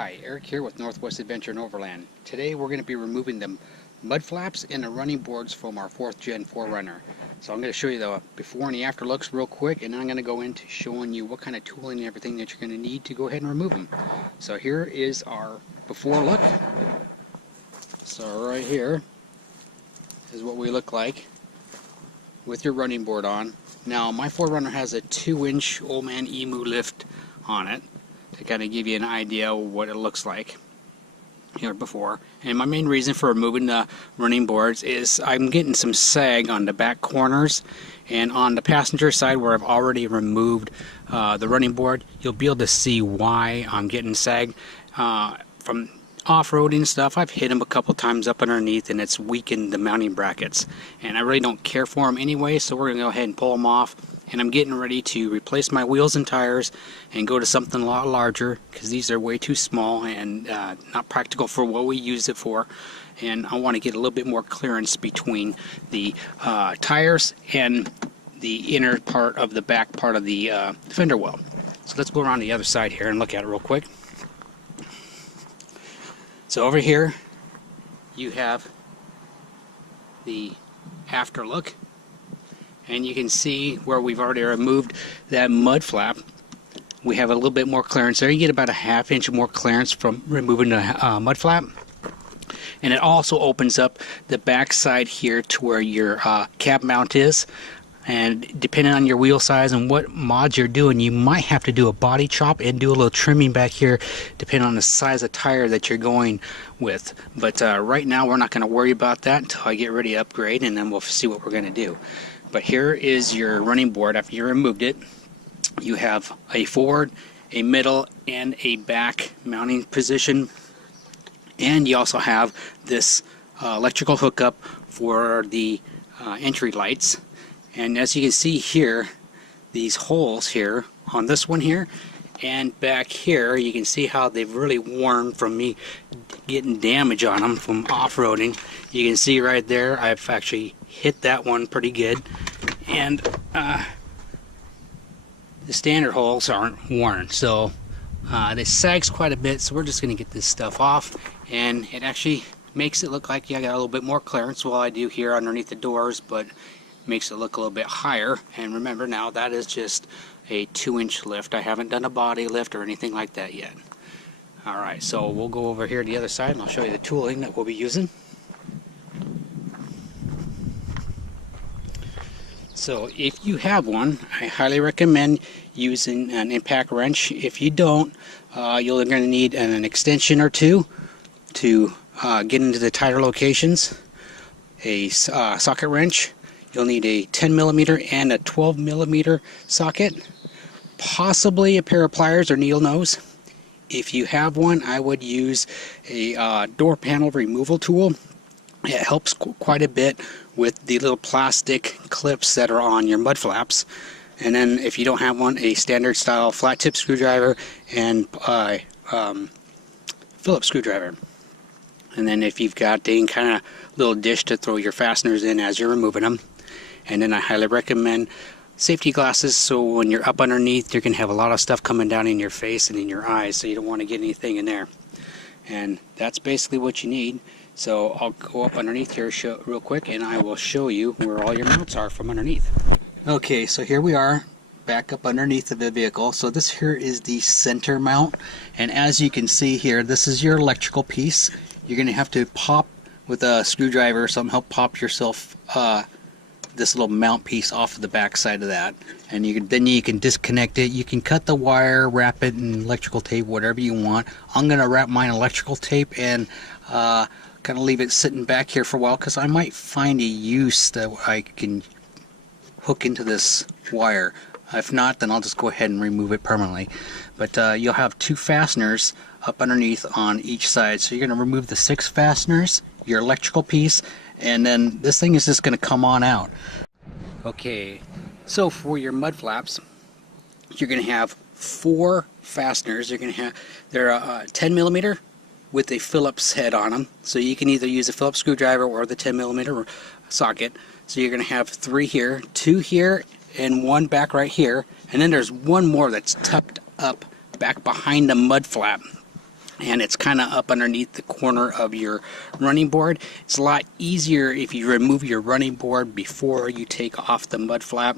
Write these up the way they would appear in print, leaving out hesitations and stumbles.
Hi, Eric here with Northwest Adventure Overland. Today we're going to be removing the mud flaps and the running boards from our 4th Gen 4Runner. So I'm going to show you the before and the after looks real quick, and then I'm going to go into showing you what kind of tooling and everything that you're going to need to go ahead and remove them. So here is our before look. So right here is what we look like with your running board on. Now my 4Runner has a 2-inch Old Man Emu lift on it to kind of give you an idea of what it looks like here before. And my main reason for removing the running boards is I'm getting some sag on the back corners, and on the passenger side where I've already removed the running board, you'll be able to see why I'm getting sag from off-roading stuff. I've hit them a couple times up underneath and it's weakened the mounting brackets, and I really don't care for them anyway, so we're gonna go ahead and pull them off. And I'm getting ready to replace my wheels and tires and go to something a lot larger, because these are way too small and not practical for what we use it for. And I want to get a little bit more clearance between the tires and the inner part of the back part of the fender well. So let's go around the other side here and look at it real quick. So over here you have the after look, and you can see where we've already removed that mud flap. We have a little bit more clearance there. You get about a ½ inch more clearance from removing the mud flap. And it also opens up the back side here to where your cab mount is. And depending on your wheel size and what mods you're doing, you might have to do a body chop and do a little trimming back here depending on the size of tire that you're going with. But right now we're not going to worry about that until I get ready to upgrade, and then we'll see what we're going to do. But here is your running board after you removed it. You have a forward, a middle, and a back mounting position. And you also have this electrical hookup for the entry lights. And as you can see here, these holes here on this one here and back here, you can see how they've really worn from me getting damage on them from off-roading. You can see right there I've actually hit that one pretty good, and the standard holes aren't worn, so this sags quite a bit. So we're just going to get this stuff off, and it actually makes it look like I got a little bit more clearance while I do here underneath the doors, but makes it look a little bit higher. And remember, now that is just a 2-inch lift. I haven't done a body lift or anything like that yet. Alright, so we'll go over here to the other side and I'll show you the tooling that we'll be using. So if you have one, I highly recommend using an impact wrench. If you don't, you're going to need an extension or two to get into the tighter locations. A socket wrench. You'll need a 10mm and a 12mm socket. Possibly a pair of pliers or needle nose. If you have one, I would use a door panel removal tool. It helps quite a bit with the little plastic clips that are on your mud flaps. And then if you don't have one, a standard style flat tip screwdriver and a Phillips screwdriver. And then if you've got any kind of little dish to throw your fasteners in as you're removing them. And then I highly recommend safety glasses, so when you're up underneath, you're going to have a lot of stuff coming down in your face and in your eyes, so you don't want to get anything in there. And that's basically what you need. So I'll go up underneath here real quick, and I will show you where all your mounts are from underneath. Okay, so here we are back up underneath of the vehicle. So this here is the center mount, and as you can see here, this is your electrical piece. You're going to have to pop with a screwdriver or something, help pop yourself this little mount piece off of the back side of that, and then you can disconnect it. You can cut the wire, wrap it in electrical tape, whatever you want. I'm gonna wrap mine electrical tape and kind of leave it sitting back here for a while, because I might find a use that I can hook into this wire. If not, then I'll just go ahead and remove it permanently. But you'll have 2 fasteners up underneath on each side, so you're going to remove the 6 fasteners, your electrical piece, and then this thing is just going to come on out. Okay, so for your mud flaps, you're going to have 4 fasteners. You're going to have, they're 10mm with a Phillips head on them, so you can either use a Phillips screwdriver or the 10mm socket. So you're going to have 3 here, 2 here, and 1 back right here, and then there's 1 more that's tucked up back behind the mud flap. and it's kind of up underneath the corner of your running board. It's a lot easier if you remove your running board before you take off the mud flap,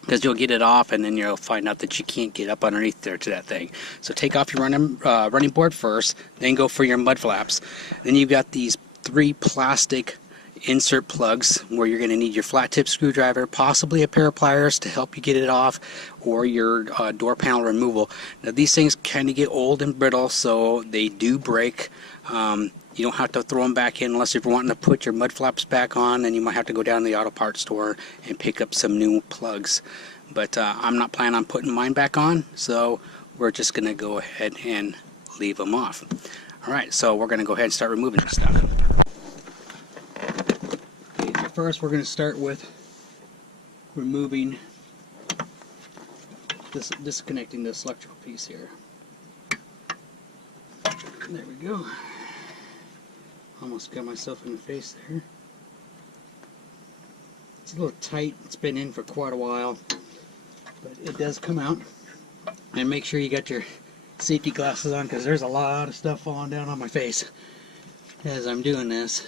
because you'll get it off and then you'll find out that you can't get up underneath there to that thing. So take off your running board first, then go for your mud flaps. Then you've got these 3 plastic insert plugs where you're going to need your flat tip screwdriver, possibly a pair of pliers to help you get it off, or your door panel removal. Now these things kind of get old and brittle, so they do break. You don't have to throw them back in unless you're wanting to put your mud flaps back on, then you might have to go down to the auto parts store and pick up some new plugs. But I'm not planning on putting mine back on, so we're just going to go ahead and leave them off. Alright, so we're going to go ahead and start removing this stuff. Okay, so first we're going to start with removing this, disconnecting this electrical piece here. There we go. Almost got myself in the face there. It's a little tight. It's been in for quite a while, but it does come out. And make sure you got your safety glasses on, because there's a lot of stuff falling down on my face as I'm doing this.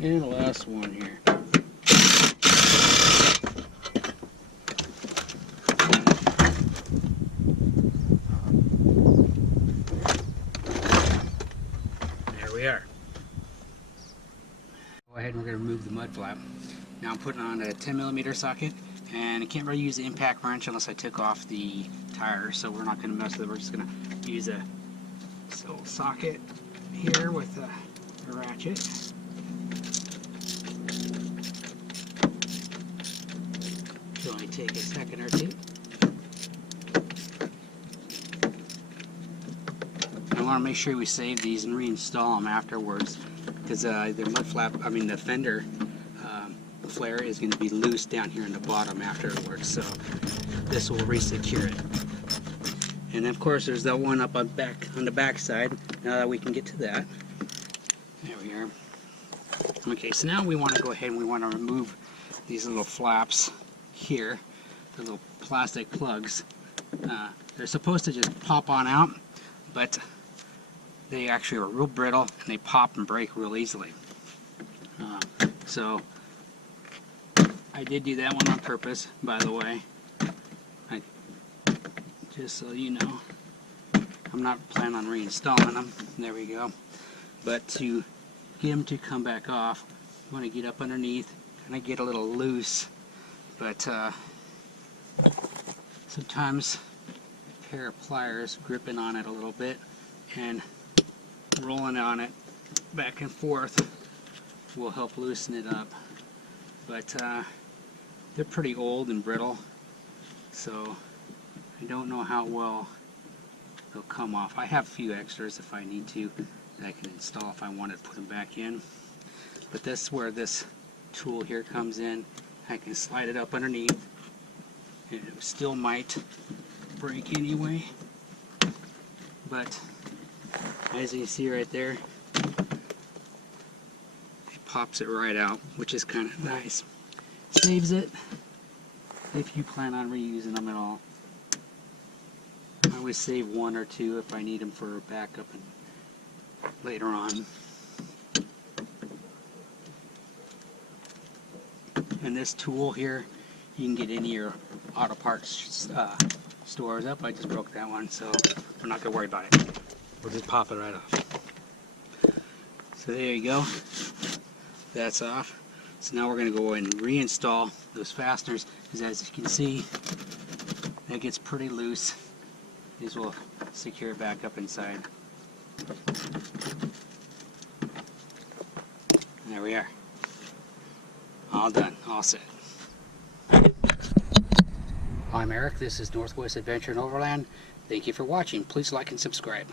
And the last one here. There we are. Go ahead and we're going to remove the mud flap. Now I'm putting on a 10mm socket, and I can't really use the impact wrench unless I took off the tire, so we're not going to mess with it. We're just going to use a little socket here with a ratchet. It'll only take a second or two. I want to make sure we save these and reinstall them afterwards, because the mud flap, the fender flare is going to be loose down here in the bottom afterwards, so this will re-secure it. And of course there's that one up on the back side. Now that we can get to that. There we are. Okay, so now we want to go ahead and we want to remove these little flaps here, the little plastic plugs. They're supposed to just pop on out, but they actually are real brittle and they pop and break real easily. So I did do that one on purpose, by the way. Just so you know, I'm not planning on reinstalling them. There we go. But to get them to come back off, you want to get up underneath, kind of get a little loose. But sometimes a pair of pliers gripping on it a little bit and rolling on it back and forth will help loosen it up. But they're pretty old and brittle, so I don't know how well they'll come off. I have a few extras if I need to that I can install if I want to put them back in. But that's where this tool here comes in. I can slide it up underneath, and it still might break anyway. But as you see right there, it pops it right out, which is kind of nice. Saves it if you plan on reusing them at all. I always save one or two if I need them for backup and later on. And this tool here, you can get any of your auto parts stores up. I just broke that one, so we're not gonna worry about it. We'll just pop it right off. So there you go. That's off. So now we're gonna go and reinstall those fasteners, because as you can see, that gets pretty loose. These will secure it back up inside. There we are. All done, all set. I'm Eric, this is Northwest Adventure Overland. Thank you for watching. Please like and subscribe.